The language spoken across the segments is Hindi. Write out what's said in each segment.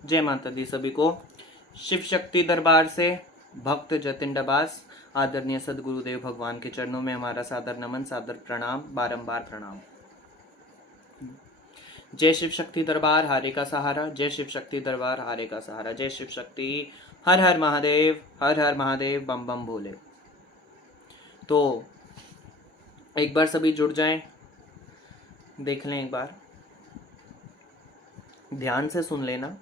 जय माता दी सभी को। शिव शक्ति दरबार से भक्त जतिन डबास आदरणीय सदगुरुदेव भगवान के चरणों में हमारा सादर नमन, सादर प्रणाम, बारंबार प्रणाम। जय शिव शक्ति दरबार, हारे का सहारा। जय शिव शक्ति दरबार, हारे का सहारा। जय शिव शक्ति, हर हर महादेव, हर हर महादेव, बम बम भोले। तो एक बार सभी जुड़ जाएं, देख लें, एक बार ध्यान से सुन लेना।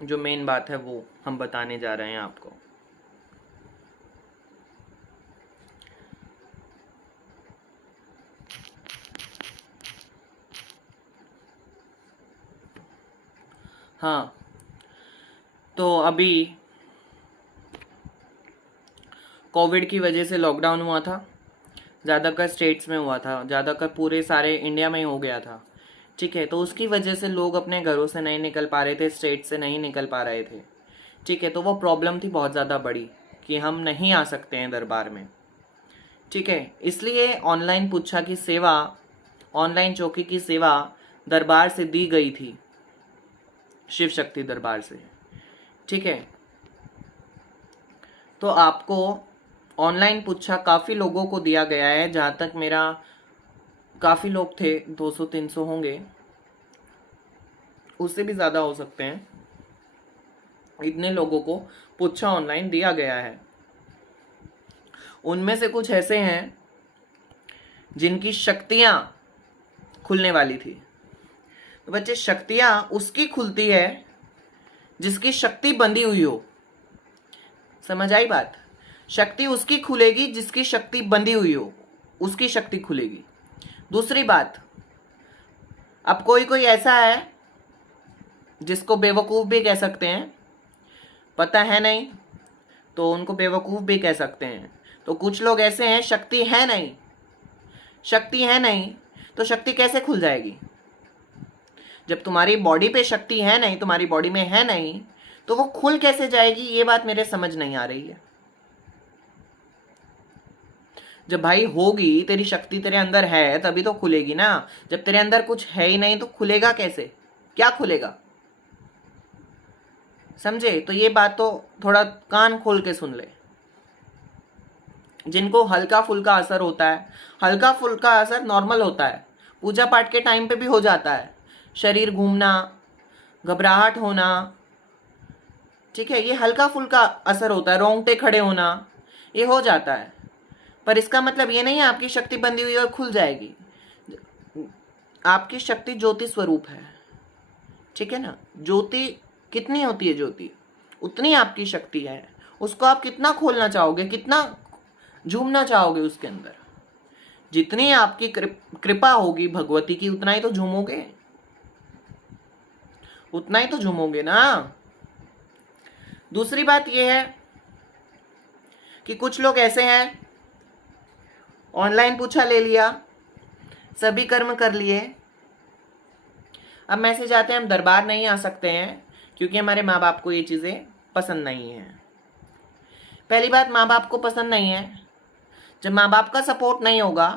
जो मेन बात है वो हम बताने जा रहे हैं आपको। हाँ, तो अभी कोविड की वजह से लॉकडाउन हुआ था, ज़्यादातर स्टेट्स में हुआ था, ज़्यादातर पूरे सारे इंडिया में ही हो गया था। ठीक है, तो उसकी वजह से लोग अपने घरों से नहीं निकल पा रहे थे, स्टेट से नहीं निकल पा रहे थे। ठीक है, तो वो प्रॉब्लम थी बहुत ज़्यादा बड़ी कि हम नहीं आ सकते हैं दरबार में। ठीक है, इसलिए ऑनलाइन पुच्छा की सेवा, ऑनलाइन चौकी की सेवा दरबार से दी गई थी, शिव शक्ति दरबार से। ठीक है, तो आपको ऑनलाइन पुच्छा काफ़ी लोगों को दिया गया है। जहाँ तक मेरा, काफ़ी लोग थे, 200-300 होंगे, उससे भी ज़्यादा हो सकते हैं। इतने लोगों को पुच्छा ऑनलाइन दिया गया है। उनमें से कुछ ऐसे हैं जिनकी शक्तियाँ खुलने वाली थी। तो बच्चे, शक्तियाँ उसकी खुलती है जिसकी शक्ति बंधी हुई हो। समझ आई बात? शक्ति उसकी खुलेगी जिसकी शक्ति बंधी हुई हो, उसकी शक्ति खुलेगी। दूसरी बात, अब कोई कोई ऐसा है जिसको बेवकूफ़ भी कह सकते हैं, पता है नहीं तो उनको बेवकूफ़ भी कह सकते हैं। तो कुछ लोग ऐसे हैं, शक्ति है नहीं, शक्ति है नहीं तो शक्ति कैसे खुल जाएगी? जब तुम्हारी बॉडी पे शक्ति है नहीं, तुम्हारी बॉडी में है नहीं, तो वो खुल कैसे जाएगी? ये बात मेरे समझ नहीं आ रही है। जब भाई होगी, तेरी शक्ति तेरे अंदर है तभी तो खुलेगी ना। जब तेरे अंदर कुछ है ही नहीं तो खुलेगा कैसे? क्या खुलेगा? समझे? तो ये बात तो थोड़ा कान खोल के सुन ले। जिनको हल्का फुल्का असर होता है, हल्का फुल्का असर नॉर्मल होता है, पूजा पाठ के टाइम पे भी हो जाता है। शरीर घूमना, घबराहट होना, ठीक है, ये हल्का फुल्का असर होता है। रोंगटे खड़े होना, ये हो जाता है। पर इसका मतलब ये नहीं है आपकी शक्ति बंधी हुई और खुल जाएगी। आपकी शक्ति ज्योति स्वरूप है, ठीक है ना। ज्योति कितनी होती है? ज्योति उतनी आपकी शक्ति है। उसको आप कितना खोलना चाहोगे, कितना झूमना चाहोगे उसके अंदर। जितनी आपकी कृपा होगी भगवती की, उतना ही तो झूमोगे, उतना ही तो झूमोगे ना। दूसरी बात यह है कि कुछ लोग ऐसे हैं, ऑनलाइन पूछा ले लिया, सभी कर्म कर लिए, अब मैसेज आते हैं हम दरबार नहीं आ सकते हैं क्योंकि हमारे माँ बाप को ये चीज़ें पसंद नहीं है। पहली बात, माँ बाप को पसंद नहीं है। जब माँ बाप का सपोर्ट नहीं होगा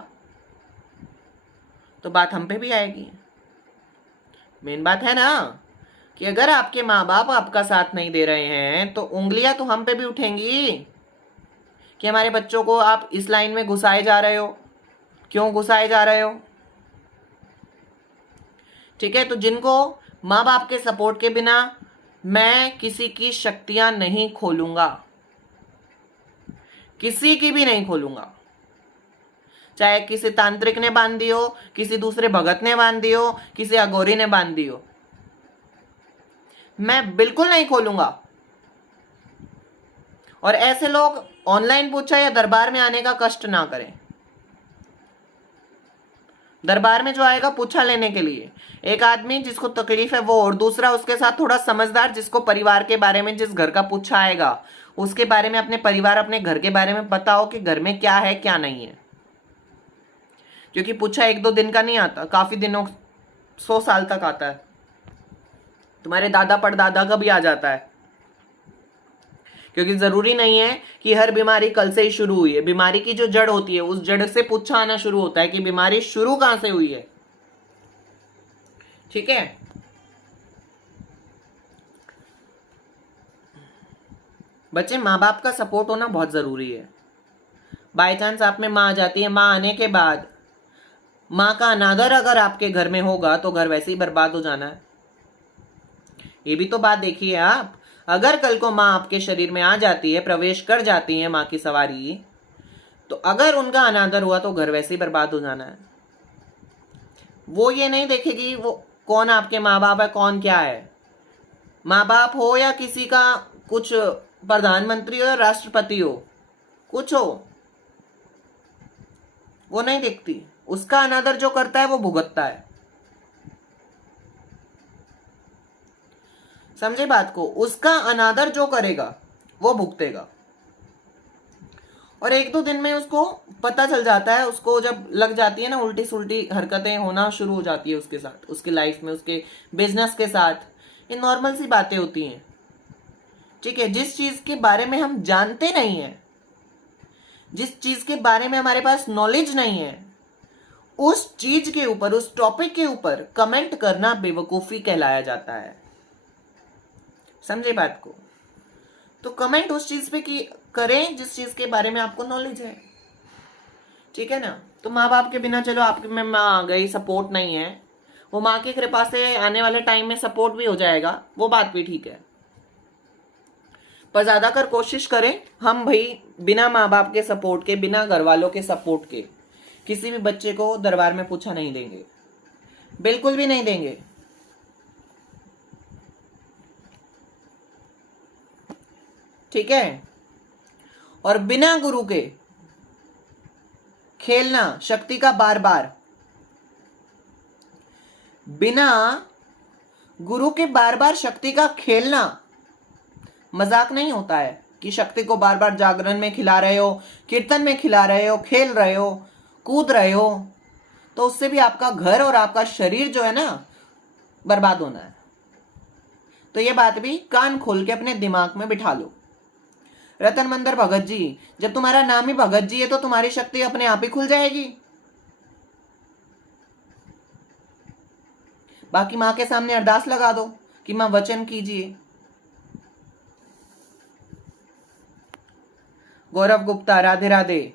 तो बात हम पे भी आएगी। मेन बात है ना कि अगर आपके माँ बाप आपका साथ नहीं दे रहे हैं तो उंगलियां तो हम पे भी उठेंगी कि हमारे बच्चों को आप इस लाइन में घुसाए जा रहे हो, क्यों घुसाए जा रहे हो? ठीक है, तो जिनको माँ बाप के सपोर्ट के बिना मैं किसी की शक्तियां नहीं खोलूंगा, किसी की भी नहीं खोलूंगा। चाहे किसी तांत्रिक ने बांध दी हो, किसी दूसरे भगत ने बांध दी हो, किसी अघोरी ने बांध दी हो, मैं बिल्कुल नहीं खोलूंगा। और ऐसे लोग ऑनलाइन पूछा या दरबार में आने का कष्ट ना करें। दरबार में जो आएगा पूछा लेने के लिए, एक आदमी जिसको तकलीफ है वो, और दूसरा उसके साथ थोड़ा समझदार जिसको परिवार के बारे में, जिस घर का पूछा आएगा उसके बारे में, अपने परिवार, अपने घर के बारे में पता हो कि घर में क्या है क्या नहीं है। क्योंकि पूछा 1-2 दिन का नहीं आता, काफी दिनों, 100 साल तक आता है। तुम्हारे दादा परदादा का भी आ जाता है। क्योंकि जरूरी नहीं है कि हर बीमारी कल से ही शुरू हुई है। बीमारी की जो जड़ होती है उस जड़ से पूछा आना शुरू होता है कि बीमारी शुरू कहां से हुई है। ठीक है, बच्चे माँ बाप का सपोर्ट होना बहुत जरूरी है। बाय चांस आप में माँ आ जाती है, माँ आने के बाद माँ का अनादर अगर आपके घर में होगा तो घर वैसे ही बर्बाद हो जाना है। ये भी तो बात देखिए आप, अगर कल को माँ आपके शरीर में आ जाती है, प्रवेश कर जाती है माँ की सवारी, तो अगर उनका अनादर हुआ तो घर वैसे ही बर्बाद हो जाना है। वो ये नहीं देखेगी वो कौन आपके माँ बाप है, कौन क्या है। माँ बाप हो या किसी का कुछ प्रधानमंत्री हो या राष्ट्रपति हो, कुछ हो, वो नहीं देखती। उसका अनादर जो करता है वो भुगतता है। समझे बात को? उसका अनादर जो करेगा वो भुगतेगा। और एक दो दिन में उसको पता चल जाता है, उसको जब लग जाती है ना उल्टी सुल्टी हरकतें होना शुरू हो जाती है उसके साथ, उसकी लाइफ में, उसके बिजनेस के साथ। ये नॉर्मल सी बातें होती हैं। ठीक है, जिस चीज के बारे में हम जानते नहीं है, जिस चीज के बारे में हमारे पास नॉलेज नहीं है, उस चीज के ऊपर, उस टॉपिक के ऊपर कमेंट करना बेवकूफी कहलाया जाता है। समझे बात को? तो कमेंट उस चीज पे की करें जिस चीज के बारे में आपको नॉलेज है। ठीक है ना? तो माँ बाप के बिना चलो आपके में माँ आ गई, सपोर्ट नहीं है, वो माँ की कृपा से आने वाले टाइम में सपोर्ट भी हो जाएगा, वो बात भी ठीक है। पर ज्यादातर कोशिश करें हम भाई बिना माँ बाप के सपोर्ट के, बिना घर वालों के सपोर्ट के किसी भी बच्चे को दरबार में पूछा नहीं देंगे, बिल्कुल भी नहीं देंगे। ठीक है? और बिना गुरु के खेलना शक्ति का बार बार, बिना गुरु के बार बार शक्ति का खेलना मजाक नहीं होता है कि शक्ति को बार बार जागरण में खिला रहे हो, कीर्तन में खिला रहे हो, खेल रहे हो, कूद रहे हो, तो उससे भी आपका घर और आपका शरीर जो है ना बर्बाद होना है। तो ये बात भी कान खोल के अपने दिमाग में बिठा लो। रतन मंदिर भगत जी, जब तुम्हारा नाम ही भगत जी है तो तुम्हारी शक्ति अपने आप ही खुल जाएगी। बाकी मां के सामने अरदास लगा दो कि मां वचन कीजिए। गौरव गुप्ता राधे राधे,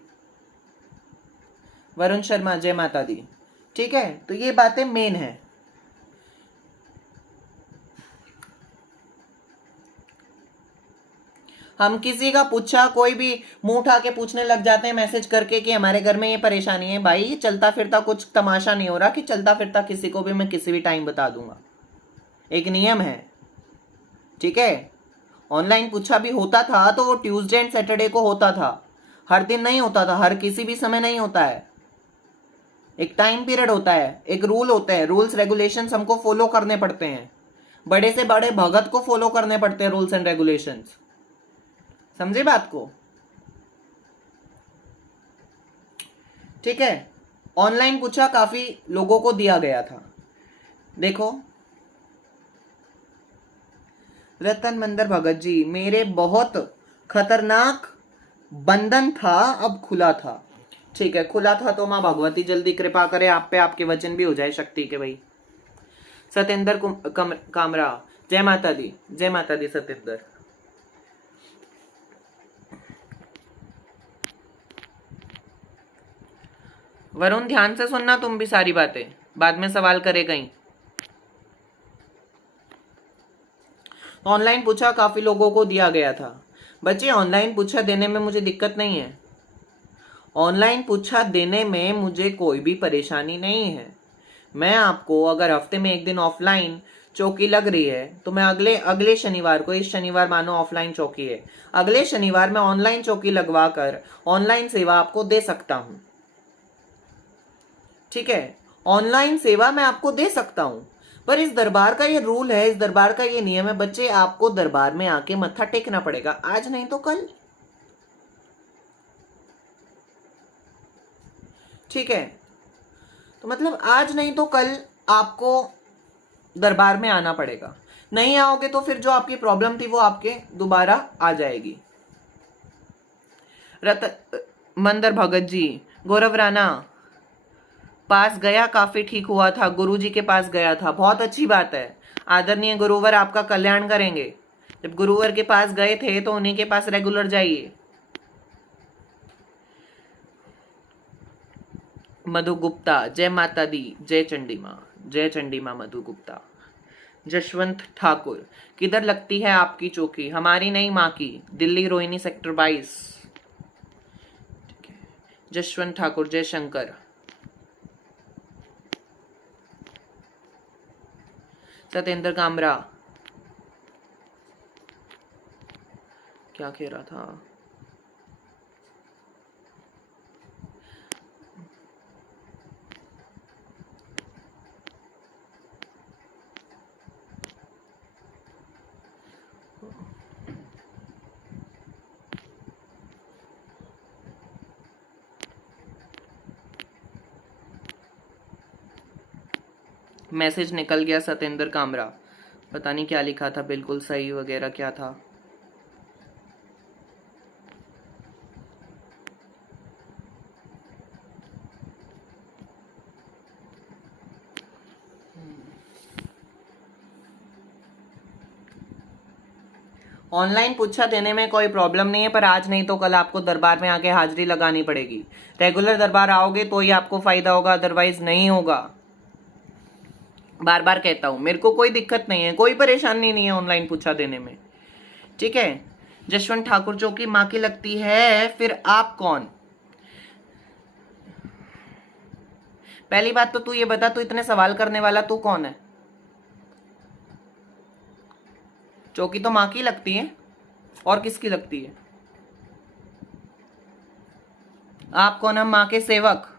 वरुण शर्मा जय माता दी। ठीक है, तो ये बातें मेन है। हम किसी का पूछा, कोई भी मुंह उठा के पूछने लग जाते हैं मैसेज करके कि हमारे घर में ये परेशानी है। भाई चलता फिरता कुछ तमाशा नहीं हो रहा कि चलता फिरता किसी को भी मैं किसी भी टाइम बता दूंगा। एक नियम है। ठीक है? ऑनलाइन पूछा भी होता था तो वो ट्यूसडे एंड सैटरडे को होता था, हर दिन नहीं होता था, हर किसी भी समय नहीं होता है। एक टाइम पीरियड होता है, एक रूल होता है, रूल्स रेगुलेशंस हमको फॉलो करने पड़ते हैं। बड़े से बड़े भगत को फॉलो करने पड़ते हैं रूल्स एंड रेगुलेशंस। समझे बात को? ठीक है, ऑनलाइन पूछा काफी लोगों को दिया गया था। देखो रतन मंदिर भगत जी, मेरे बहुत खतरनाक बंधन था, अब खुला था। ठीक है, खुला था तो माँ भगवती जल्दी कृपा करे आप पे, आपके वचन भी हो जाए शक्ति के। भाई सतेंद्र कामरा जय माता दी, जय माता दी सतेंद्र। वरुण ध्यान से सुनना तुम भी सारी बातें, बाद में सवाल करे कहीं। ऑनलाइन पूछा काफी लोगों को दिया गया था। बच्चे ऑनलाइन पूछा देने में मुझे दिक्कत नहीं है, ऑनलाइन पूछा देने में मुझे कोई भी परेशानी नहीं है। मैं आपको अगर हफ्ते में एक दिन ऑफलाइन चौकी लग रही है तो मैं अगले शनिवार को, इस शनिवार मानो ऑफलाइन चौकी है, अगले शनिवार मैं ऑनलाइन चौकी लगवा कर ऑनलाइन सेवा आपको दे सकता हूं। ठीक है, ऑनलाइन सेवा मैं आपको दे सकता हूं, पर इस दरबार का ये रूल है, इस दरबार का ये नियम है बच्चे, आपको दरबार में आके मत्था टेकना पड़ेगा, आज नहीं तो कल। ठीक है, तो मतलब आज नहीं तो कल आपको दरबार में आना पड़ेगा। नहीं आओगे तो फिर जो आपकी प्रॉब्लम थी वो आपके दोबारा आ जाएगी। मंदर भगत जी, गौरव राणा, पास गया, काफी ठीक हुआ था, गुरुजी के पास गया था, बहुत अच्छी बात है। आदरणीय गुरुवर आपका कल्याण करेंगे। जब गुरुवर के पास गए थे तो उन्हीं के पास रेगुलर जाइए। मधु गुप्ता, जय माता दी, जय चंडी माँ, जय चंडी माँ। मधु गुप्ता। जशवंत ठाकुर, किधर लगती है आपकी चौकी? हमारी नहीं, माँ की, दिल्ली रोहिणी सेक्टर 22। जशवंत ठाकुर, जय शंकर। सत्येंद्र कामरा, क्या कह रहा था? मैसेज निकल गया सत्येंद्र कामरा, पता नहीं क्या लिखा था, बिल्कुल सही वगैरह क्या था। ऑनलाइन पूछा देने में कोई प्रॉब्लम नहीं है, पर आज नहीं तो कल आपको दरबार में आके हाजिरी लगानी पड़ेगी। रेगुलर दरबार आओगे तो ही आपको फायदा होगा, अदरवाइज नहीं होगा। बार बार कहता हूं, मेरे को कोई दिक्कत नहीं है, कोई परेशानी नहीं है ऑनलाइन पूछा देने में, ठीक है। जशवंत ठाकुर, चौकी माँ की लगती है, फिर आप कौन? पहली बात तो तू ये बता, तू इतने सवाल करने वाला तू कौन है? चौकी तो माँ की लगती है, और किसकी लगती है? आप कौन? हम माँ के सेवक।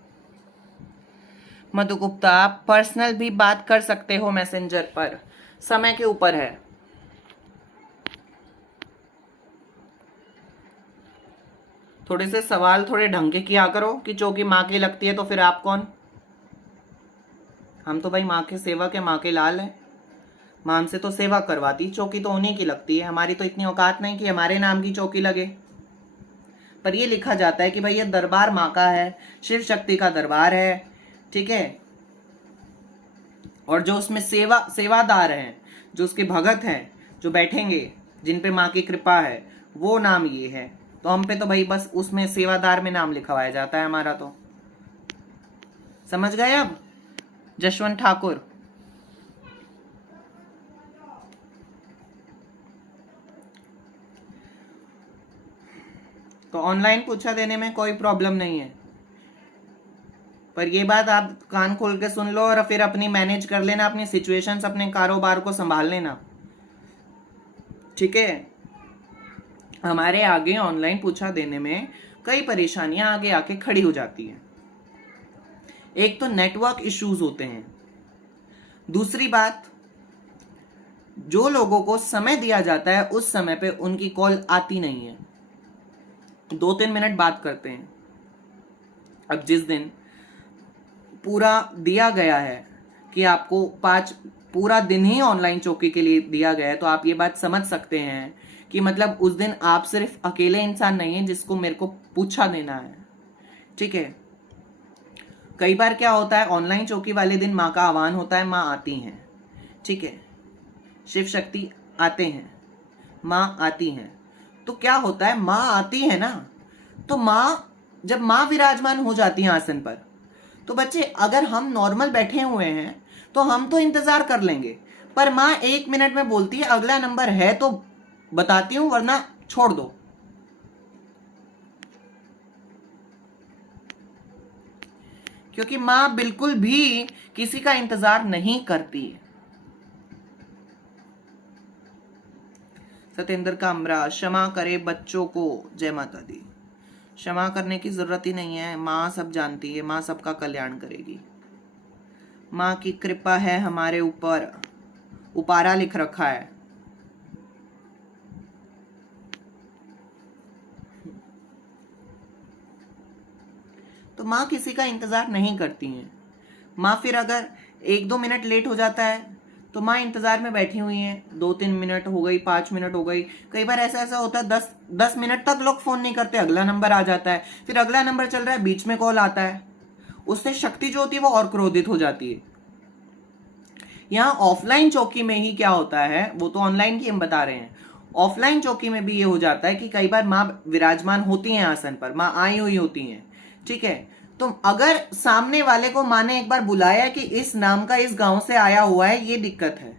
मधु गुप्ता, आप पर्सनल भी बात कर सकते हो मैसेंजर पर, समय के ऊपर है। थोड़े से सवाल थोड़े ढंग के किया करो कि चौकी माँ की लगती है तो फिर आप कौन? हम तो भाई माँ के सेवक है, माँ के लाल है, माँ हमसे तो सेवा करवाती, चौकी तो उन्हीं की लगती है। हमारी तो इतनी औकात नहीं कि हमारे नाम की चौकी लगे। पर ये लिखा जाता है कि भाई ये दरबार माँ का है, शिव शक्ति का दरबार है, ठीक है। और जो उसमें सेवादार हैं, जो उसके भगत हैं, जो बैठेंगे, जिन पे माँ की कृपा है, वो नाम ये है। तो हम पे तो भाई बस उसमें सेवादार में नाम लिखवाया जाता है हमारा। तो समझ गए अब? जशवंत ठाकुर, तो ऑनलाइन पूछा देने में कोई प्रॉब्लम नहीं है, पर ये बात आप कान खोल के सुन लो और फिर अपनी मैनेज कर लेना, अपनी सिचुएशंस, अपने कारोबार को संभाल लेना, ठीक है। हमारे आगे ऑनलाइन पूछा देने में कई परेशानियां आगे आके खड़ी हो जाती हैं। एक तो नेटवर्क इश्यूज होते हैं, दूसरी बात, जो लोगों को समय दिया जाता है उस समय पे उनकी कॉल आती नहीं है, 2-3 मिनट बात करते हैं। अब जिस दिन पूरा दिया गया है कि आपको पूरा दिन ही ऑनलाइन चौकी के लिए दिया गया है, तो आप ये बात समझ सकते हैं कि मतलब उस दिन आप सिर्फ अकेले इंसान नहीं है जिसको मेरे को पूछा देना है, ठीक है। कई बार क्या होता है, ऑनलाइन चौकी वाले दिन माँ का आह्वान होता है, माँ आती हैं, ठीक है, शिव शक्ति आते हैं, माँ आती हैं। तो क्या होता है, माँ आती है ना, तो जब माँ विराजमान हो जाती है आसन पर, तो बच्चे अगर हम नॉर्मल बैठे हुए हैं तो हम तो इंतजार कर लेंगे, पर माँ 1 मिनट में बोलती है अगला नंबर है तो बताती हूं वरना छोड़ दो। क्योंकि माँ बिल्कुल भी किसी का इंतजार नहीं करती है। सत्येंद्र कामरा, क्षमा करे बच्चों को, जय माता दी। क्षमा करने की जरूरत ही नहीं है, माँ सब जानती है, माँ सबका कल्याण करेगी। माँ की कृपा है हमारे ऊपर, उपारा लिख रखा है। तो माँ किसी का इंतजार नहीं करती है। माँ फिर अगर 1-2 मिनट लेट हो जाता है तो माँ इंतजार में बैठी हुई हैं, 2-3 मिनट हो गई, 5 मिनट हो गई, कई बार ऐसा ऐसा होता है 10 मिनट तक लोग फोन नहीं करते, अगला नंबर आ जाता है, फिर अगला नंबर चल रहा है, बीच में कॉल आता है, उससे शक्ति जो होती है वो और क्रोधित हो जाती है। यहाँ ऑफलाइन चौकी में ही क्या होता है, वो तो ऑनलाइन की हम बता रहे हैं, ऑफलाइन चौकी में भी ये हो जाता है कि कई बार माँ विराजमान होती हैं आसन पर, माँ आई हुई होती हैं, ठीक है, तो अगर सामने वाले को माँ ने एक बार बुलाया कि इस नाम का इस गांव से आया हुआ है, ये दिक्कत है,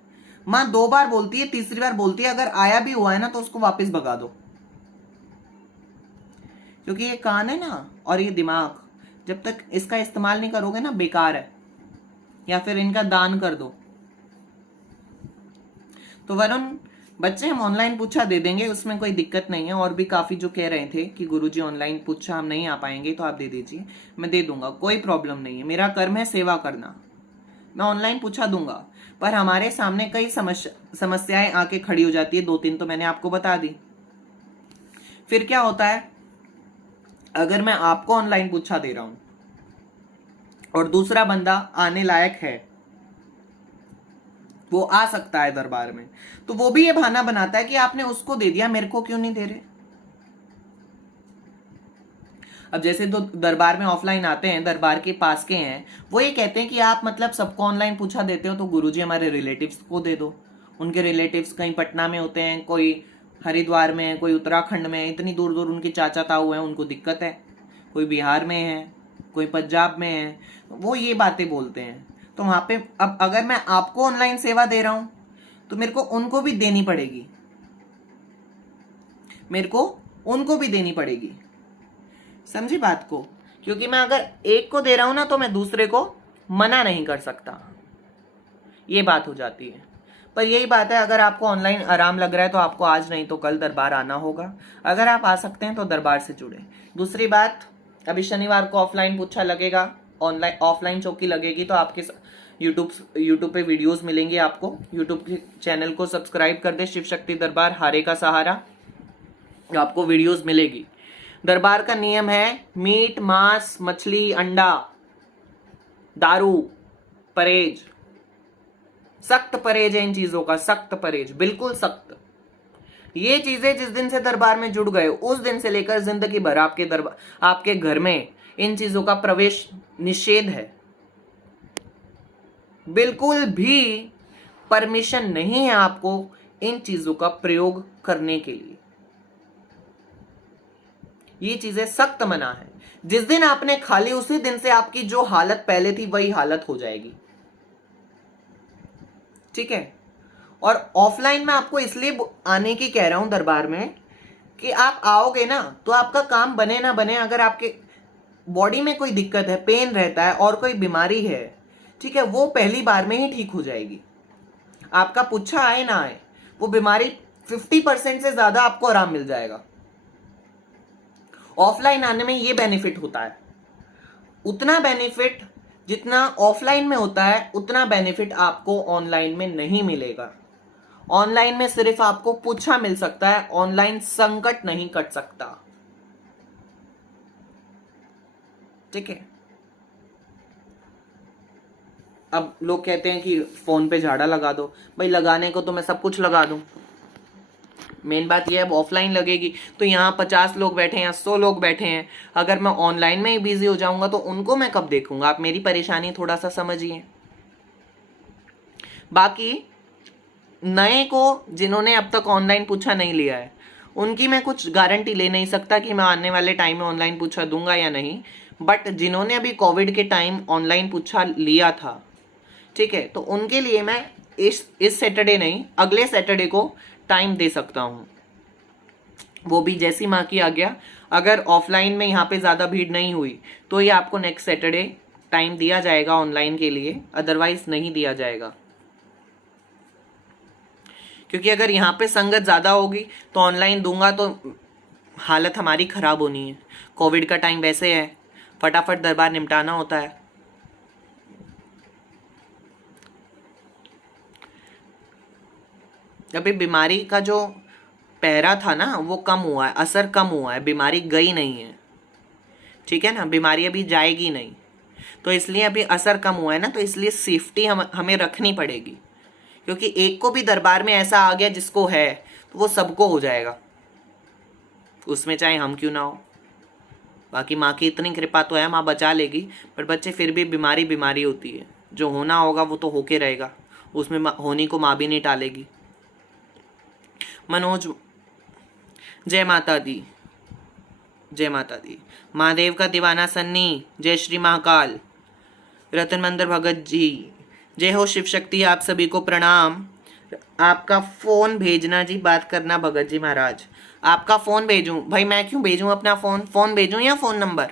माँ 2 बार बोलती है, तीसरी बार बोलती है अगर आया भी हुआ है ना तो उसको वापस भगा दो, क्योंकि ये कान है ना और ये दिमाग, जब तक इसका इस्तेमाल नहीं करोगे ना बेकार है, या फिर इनका दान कर दो। तो वरुण बच्चे हम ऑनलाइन पूछा दे देंगे, उसमें कोई दिक्कत नहीं है। और भी काफी जो कह रहे थे कि गुरुजी ऑनलाइन पूछा हम नहीं आ पाएंगे, तो आप दे दीजिए, मैं दे दूंगा, कोई प्रॉब्लम नहीं है, मेरा कर्म है सेवा करना, मैं ऑनलाइन पूछा दूंगा। पर हमारे सामने कई समस्याएं आके खड़ी हो जाती है, 2-3 तो मैंने आपको बता दी। फिर क्या होता है, अगर मैं आपको ऑनलाइन पूछा दे रहा हूं और दूसरा बंदा आने लायक है, वो आ सकता है दरबार में, तो वो भी ये बहाना बनाता है कि आपने उसको दे दिया, मेरे को क्यों नहीं दे रहे। अब जैसे तो दरबार में ऑफलाइन आते हैं, दरबार के पास के हैं, वो ये कहते हैं कि आप मतलब सबको ऑनलाइन पूछा देते हो, तो गुरुजी हमारे रिलेटिव्स को दे दो। उनके रिलेटिव्स कहीं पटना में होते हैं, कोई हरिद्वार में है, कोई उत्तराखंड में है, इतनी दूर दूर उनके चाचा ताऊ हैं, उनको दिक्कत है, कोई बिहार में है, कोई पंजाब में है, वो ये बातें बोलते हैं। तो वहां पे अब अगर मैं आपको ऑनलाइन सेवा दे रहा हूं तो मेरे को उनको भी देनी पड़ेगी, मेरे को उनको भी देनी पड़ेगी, समझी बात को, क्योंकि मैं अगर एक को दे रहा हूं ना तो मैं दूसरे को मना नहीं कर सकता, ये बात हो जाती है। पर यही बात है, अगर आपको ऑनलाइन आराम लग रहा है तो आपको आज नहीं तो कल दरबार आना होगा, अगर आप आ सकते हैं तो दरबार से जुड़े। दूसरी बात, अभी शनिवार को ऑफलाइन पूछा लगेगा, ऑनलाइन ऑफलाइन चौकी लगेगी, तो आपके यूट्यूब पे वीडियोस मिलेंगे आपको। यूट्यूब के चैनल को सब्सक्राइब कर दे, शिव शक्ति दरबार हारे का सहारा, तो आपको वीडियोस मिलेगी। दरबार का नियम है मीट मांस मछली अंडा दारू परहेज, सख्त परहेज है इन चीजों का, सख्त परहेज, बिल्कुल सख्त। ये चीजें जिस दिन से दरबार में जुड़ गए उस दिन से लेकर जिंदगी भर आपके घर में इन चीजों का प्रवेश निषेध है, बिल्कुल भी परमिशन नहीं है आपको इन चीजों का प्रयोग करने के लिए, ये चीजें सख्त मना है। जिस दिन आपने खा ली उसी दिन से आपकी जो हालत पहले थी वही हालत हो जाएगी, ठीक है। और ऑफलाइन में आपको इसलिए आने की कह रहा हूं दरबार में कि आप आओगे ना तो आपका काम बने ना बने, अगर आपके बॉडी में कोई दिक्कत है, पेन रहता है और कोई बीमारी है, ठीक है, वो पहली बार में ही ठीक हो जाएगी। आपका पुच्छा आए ना आए, वो बीमारी 50% से ज्यादा आपको आराम मिल जाएगा। ऑफलाइन आने में ये बेनिफिट होता है, उतना बेनिफिट जितना ऑफलाइन में होता है उतना बेनिफिट आपको ऑनलाइन में नहीं मिलेगा। ऑनलाइन में सिर्फ आपको पूछा मिल सकता है, ऑनलाइन संकट नहीं कट सकता, ठीक है। अब लोग कहते हैं कि फोन पे झाड़ा लगा दो, भाई लगाने को तो मैं सब कुछ लगा दूं, मेन बात यह है अब ऑफलाइन लगेगी तो यहाँ 50 लोग बैठे हैं, 100 लोग बैठे हैं, अगर मैं ऑनलाइन में ही बिजी हो जाऊंगा तो उनको मैं कब देखूंगा। आप मेरी परेशानी थोड़ा सा समझिए। बाकी नए को जिन्होंने अब तक ऑनलाइन पूछा नहीं लिया है उनकी मैं कुछ गारंटी ले नहीं सकता कि मैं आने वाले टाइम में ऑनलाइन पूछा दूंगा या नहीं, बट जिन्होंने अभी कोविड के टाइम ऑनलाइन पूछा लिया था, ठीक है, तो उनके लिए मैं इस सैटरडे नहीं अगले सैटरडे को टाइम दे सकता हूं, वो भी जैसी माँ की आज्ञा। अगर ऑफलाइन में यहाँ पे ज्यादा भीड़ नहीं हुई तो ये आपको नेक्स्ट सैटरडे टाइम दिया जाएगा ऑनलाइन के लिए, अदरवाइज नहीं दिया जाएगा, क्योंकि अगर यहाँ पे संगत ज्यादा होगी तो ऑनलाइन दूंगा तो हालत हमारी खराब होनी है। कोविड का टाइम वैसे है, फटाफट दरबार निपटाना होता है। अभी बीमारी का जो पहरा था ना वो कम हुआ है, असर कम हुआ है, बीमारी गई नहीं है, ठीक है ना, बीमारी अभी जाएगी नहीं, तो इसलिए अभी असर कम हुआ है ना, तो इसलिए सेफ्टी हमें रखनी पड़ेगी, क्योंकि एक को भी दरबार में ऐसा आ गया जिसको है तो वो सबको हो जाएगा, उसमें चाहे हम क्यों ना हो। बाकी माँ की इतनी कृपा तो है, माँ बचा लेगी, पर बच्चे फिर भी बीमारी बीमारी होती है, जो होना होगा वो तो होके रहेगा, उसमें होनी को माँ भी नहीं टालेगी। मनोज, जय माता दी, जय माता दी। महादेव का दीवाना सन्नी, जय श्री महाकाल। रतन मंदिर भगत जी, जय हो शिव शक्ति, आप सभी को प्रणाम। आपका फोन भेजना जी, बात करना भगत जी महाराज। आपका फोन भेजूं भाई? मैं क्यों भेजूं अपना फोन भेजूं या फोन नंबर?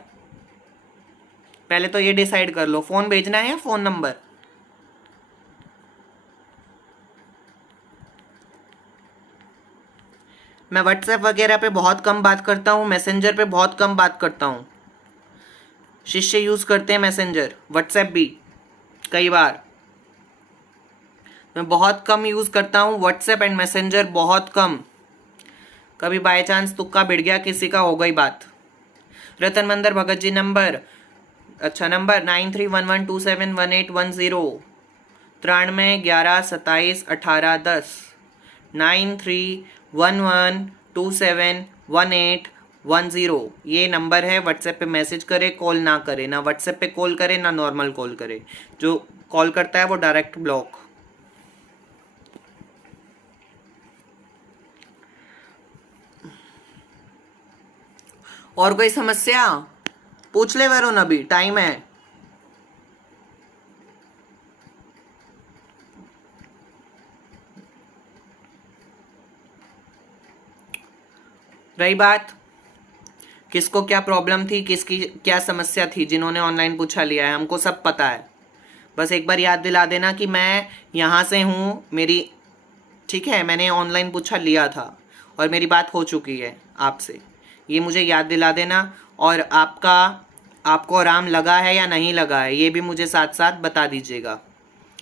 पहले तो ये डिसाइड कर लो, फोन भेजना है या फोन नंबर। मैं व्हाट्सएप वगैरह पे बहुत कम बात करता हूँ, मैसेंजर पे बहुत कम बात करता हूँ। शिष्य यूज करते हैं मैसेंजर, व्हाट्सएप भी कई बार। मैं बहुत कम यूज करता हूँ व्हाट्सएप एंड मैसेंजर, बहुत कम। कभी बाय चांस तुक्का बिड़ गया किसी का, हो गई बात। रतन मंदिर भगत जी नंबर, अच्छा नंबर 9311271810, 9311271810, 9311271810। ये नंबर है, व्हाट्सएप पे मैसेज करे, कॉल ना करे, ना व्हाट्सएप पे कॉल करे ना नॉर्मल कॉल करे। जो कॉल करता है वो डायरेक्ट ब्लॉक। और कोई समस्या पूछ ले वरुण, अभी टाइम है। रही बात किसको क्या प्रॉब्लम थी, किसकी क्या समस्या थी, जिन्होंने ऑनलाइन पूछा लिया है हमको सब पता है। बस एक बार याद दिला देना कि मैं यहाँ से हूँ, मेरी ठीक है, मैंने ऑनलाइन पूछा लिया था और मेरी बात हो चुकी है आपसे, ये मुझे याद दिला देना। और आपको आराम लगा है या नहीं लगा है ये भी मुझे साथ साथ बता दीजिएगा।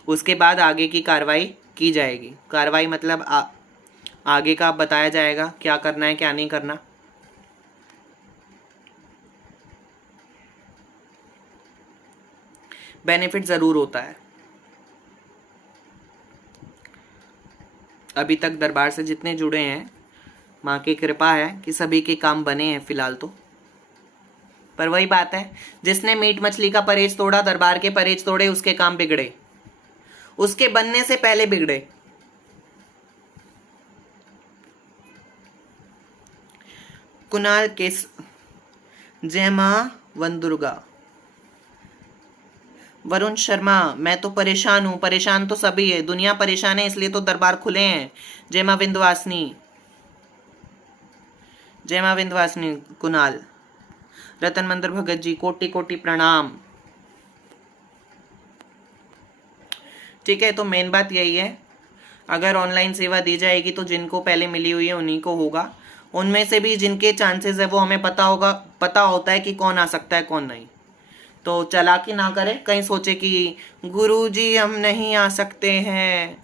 उसके बाद आगे की कार्रवाई की जाएगी। कार्रवाई मतलब आगे का बताया जाएगा क्या करना है क्या नहीं करना। बेनिफिट ज़रूर होता है। अभी तक दरबार से जितने जुड़े हैं, माँ की कृपा है कि सभी के काम बने हैं फिलहाल तो। पर वही बात है, जिसने मीट मछली का परहेज तोड़ा, दरबार के परहेज तोड़े, उसके काम बिगड़े, उसके बनने से पहले बिगड़े। कुणाल केस, जय मां वन दुर्गा। वरुण शर्मा, मैं तो परेशान हूं, परेशान तो सभी है, दुनिया परेशान है, इसलिए तो दरबार खुले हैं। जय मां विंध्यवासिनी, जय मां विंध्यवासिनी। कुणाल, रतन मंदिर भगत जी, कोटि कोटि प्रणाम। ठीक है, तो मेन बात यही है, अगर ऑनलाइन सेवा दी जाएगी तो जिनको पहले मिली हुई है उन्हीं को होगा। उनमें से भी जिनके चांसेस है वो हमें पता होता है कि कौन आ सकता है कौन नहीं। तो चालाकी ना करे, कहीं सोचे कि गुरुजी हम नहीं आ सकते हैं,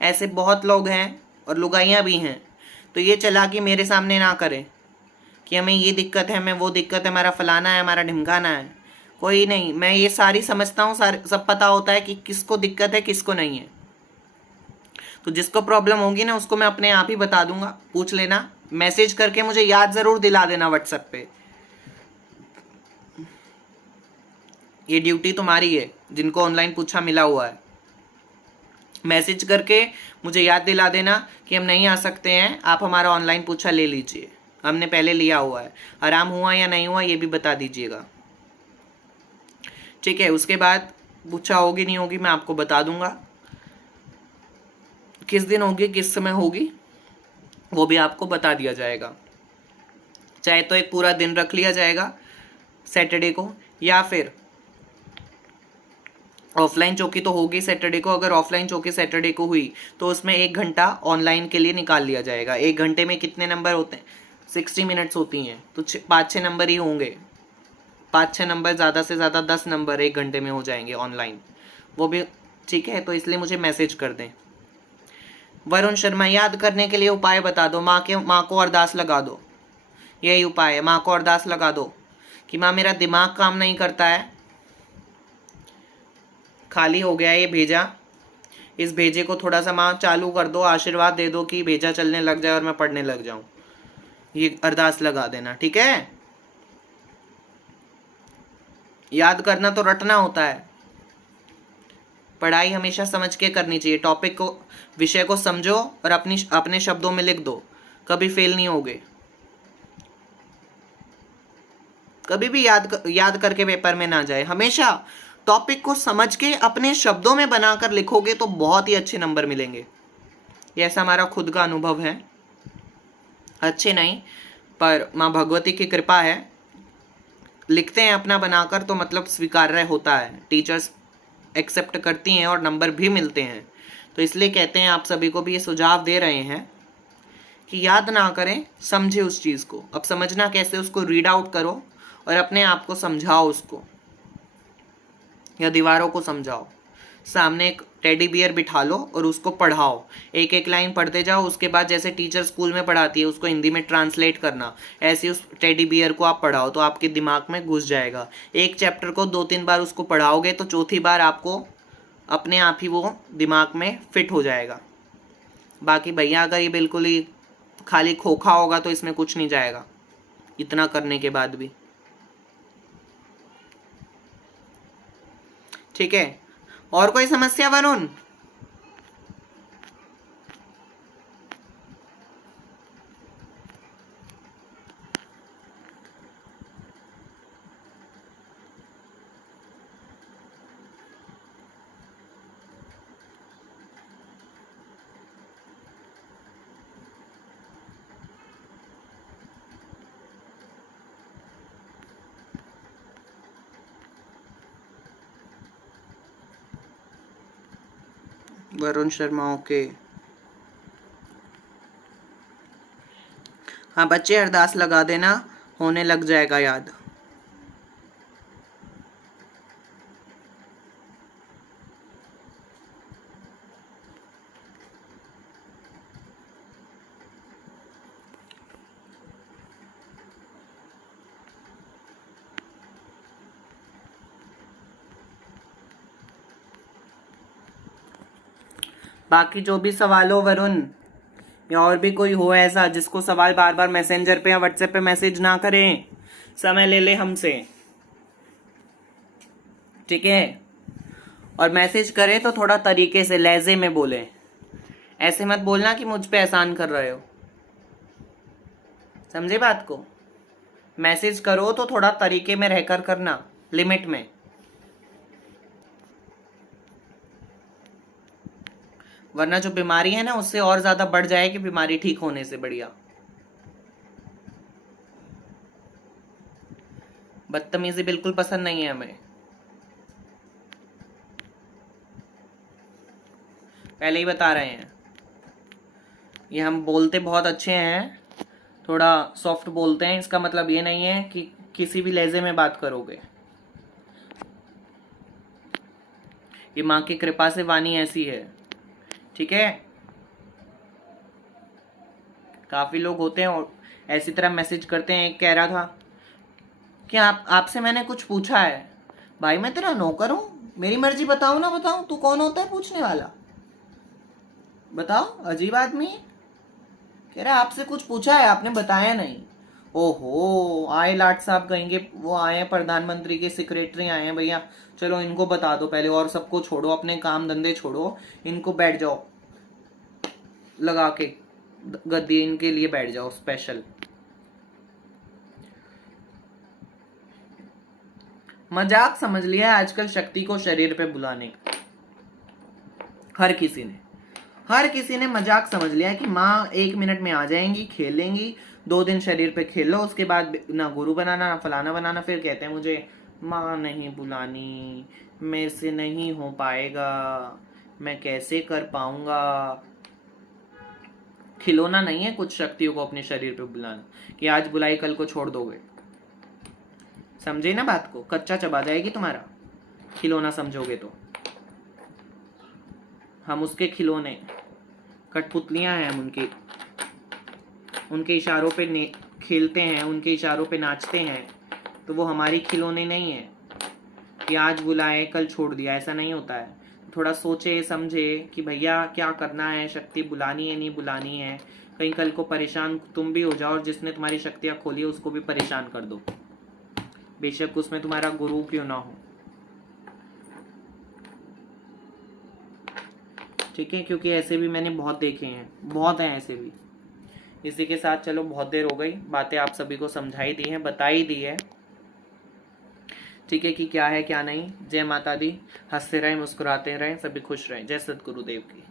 ऐसे बहुत लोग हैं और लुगाइयाँ भी हैं। तो ये चालाकी मेरे सामने ना करें कि हमें ये दिक्कत है, हमें वो दिक्कत है, हमारा फलाना है, हमारा ढिमकाना है। कोई नहीं, मैं ये सारी समझता हूँ, सब पता होता है कि किसको दिक्कत है किसको नहीं है। तो जिसको प्रॉब्लम होगी ना उसको मैं अपने आप ही बता दूंगा, पूछ लेना, मैसेज करके मुझे याद ज़रूर दिला देना व्हाट्सएप पे। ये ड्यूटी तुम्हारी है, जिनको ऑनलाइन पूछा मिला हुआ है, मैसेज करके मुझे याद दिला देना कि हम नहीं आ सकते हैं, आप हमारा ऑनलाइन पूछा ले लीजिए, हमने पहले लिया हुआ है, आराम हुआ या नहीं हुआ ये भी बता दीजिएगा। ठीक है, उसके बाद पूछा होगी नहीं होगी मैं आपको बता दूंगा, किस दिन होगी किस समय होगी वो भी आपको बता दिया जाएगा। चाहे तो एक पूरा दिन रख लिया जाएगा सैटरडे को, या फिर ऑफलाइन चौकी तो होगी सैटरडे को, अगर ऑफलाइन चौकी सैटरडे को हुई तो उसमें 1 घंटा ऑनलाइन के लिए निकाल लिया जाएगा। 1 घंटे में कितने नंबर होते हैं? 60 मिनट्स होती हैं, तो 5-6 नंबर ही होंगे, 5-6 नंबर, ज़्यादा से ज़्यादा 10 नंबर 1 घंटे में हो जाएंगे ऑनलाइन, वो भी ठीक है। तो इसलिए मुझे मैसेज कर दें। वरुण शर्मा, याद करने के लिए उपाय बता दो। माँ को अरदास लगा दो, यही उपाय है, माँ को अरदास लगा दो कि माँ मेरा दिमाग काम नहीं करता है, खाली हो गया ये भेजा, इस भेजे को थोड़ा सा माँ चालू कर दो, आशीर्वाद दे दो कि भेजा चलने लग जाए और मैं पढ़ने लग जाऊं। ये अरदास लगा देना, ठीक है। याद करना तो रटना होता है, पढ़ाई हमेशा समझ के करनी चाहिए। टॉपिक को, विषय को समझो और अपने शब्दों में लिख दो, कभी फेल नहीं होगे। कभी भी याद करके पेपर में ना जाए। हमेशा टॉपिक को समझ के अपने शब्दों में बनाकर लिखोगे तो बहुत ही अच्छे नंबर मिलेंगे। ये ऐसा हमारा खुद का अनुभव है, अच्छे नहीं पर माँ भगवती की कृपा है। लिखते हैं अपना बनाकर तो मतलब स्वीकार्य होता है, टीचर्स एक्सेप्ट करती हैं और नंबर भी मिलते हैं। तो इसलिए कहते हैं, आप सभी को भी ये सुझाव दे रहे हैं कि याद ना करें, समझे उस चीज़ को। अब समझना कैसे, उसको रीड आउट करो और अपने आप को समझाओ उसको, या दीवारों को समझाओ। सामने एक टेडी बियर बिठा लो और उसको पढ़ाओ, एक एक लाइन पढ़ते जाओ। उसके बाद जैसे टीचर स्कूल में पढ़ाती है उसको हिंदी में ट्रांसलेट करना, ऐसे उस टेडी बियर को आप पढ़ाओ तो आपके दिमाग में घुस जाएगा। एक चैप्टर को 2-3 बार उसको पढ़ाओगे तो चौथी बार आपको अपने आप ही वो दिमाग में फिट हो जाएगा। बाकी भैया अगर ये बिल्कुल ही खाली खोखा होगा तो इसमें कुछ नहीं जाएगा, इतना करने के बाद भी। ठीक है, और कोई समस्या वरुण? वरुण शर्मा, ओके। हाँ बच्चे, अरदास लगा देना, होने लग जाएगा याद। बाकी जो भी सवाल हो वरुण, या और भी कोई हो ऐसा जिसको सवाल बार बार मैसेंजर पे या व्हाट्सएप पे मैसेज ना करें, समय ले ले हमसे, ठीक है। और मैसेज करें तो थोड़ा तरीके से, लहजे में बोले, ऐसे मत बोलना कि मुझ पे एहसान कर रहे हो, समझे बात को। मैसेज करो तो थोड़ा तरीके में रहकर करना, लिमिट में। वरना जो बीमारी है ना उससे और ज्यादा बढ़ जाएगी बीमारी ठीक होने से बढ़िया। बदतमीजी बिल्कुल पसंद नहीं है हमें, पहले ही बता रहे हैं। ये हम बोलते बहुत अच्छे हैं, थोड़ा सॉफ्ट बोलते हैं, इसका मतलब ये नहीं है कि किसी भी लहजे में बात करोगे। ये माँ की कृपा से वाणी ऐसी है, ठीक है। काफी लोग होते हैं और ऐसी तरह मैसेज करते हैं। एक कह रहा था कि आपसे मैंने कुछ पूछा है। भाई मैं तेरा नौकर हूं, मेरी मर्जी, बताऊं ना बताऊं? तू कौन होता है पूछने वाला? बताओ, अजीब आदमी है। कह रहा आपसे कुछ पूछा है, आपने बताया नहीं। ओहो, आए लाट साहब कहेंगे, वो आए हैं प्रधानमंत्री के सेक्रेटरी आए हैं भैया, चलो इनको बता दो पहले, और सबको छोड़ो, अपने काम धंधे छोड़ो, इनको बैठ जाओ लगा के गद्दी, इनके लिए बैठ जाओ स्पेशल। मजाक समझ लिया है आजकल शक्ति को शरीर पे बुलाने, हर किसी ने मजाक समझ लिया है कि माँ 1 मिनट में आ जाएंगी, खेलेंगी, 2 दिन शरीर पे खेलो, उसके बाद ना गुरु बनाना ना फलाना बनाना। फिर कहते हैं मुझे माँ नहीं बुलानी, मेरे से नहीं हो पाएगा, मैं कैसे कर पाऊंगा। खिलौना नहीं है कुछ शक्तियों को अपने शरीर पे बुलाना कि आज बुलाई कल को छोड़ दोगे। समझे ना बात को? कच्चा चबा जाएगी तुम्हारा खिलौना समझोगे तो। हम उसके खिलौने, कठपुतलियां हैं हम उनके इशारों पे खेलते हैं, उनके इशारों पे नाचते हैं, तो वो हमारी खिलौने नहीं है कि आज बुलाए कल छोड़ दिया, ऐसा नहीं होता है। थोड़ा सोचे समझे कि भैया क्या करना है, शक्ति बुलानी है नहीं बुलानी है। कहीं कल को परेशान तुम भी हो जाओ और जिसने तुम्हारी शक्तियां खोली है उसको भी परेशान कर दो, बेशक उसमें तुम्हारा गुरु क्यों ना हो। ठीक है, क्योंकि ऐसे भी मैंने बहुत देखे हैं, बहुत हैं ऐसे भी। इसी के साथ चलो, बहुत देर हो गई, बातें आप सभी को समझाई दी हैं, बताई दी है। ठीक है कि क्या है क्या नहीं। जय माता दी। हंसते रहें, मुस्कुराते रहें, सभी खुश रहें। जय सद्गुरुदेव की।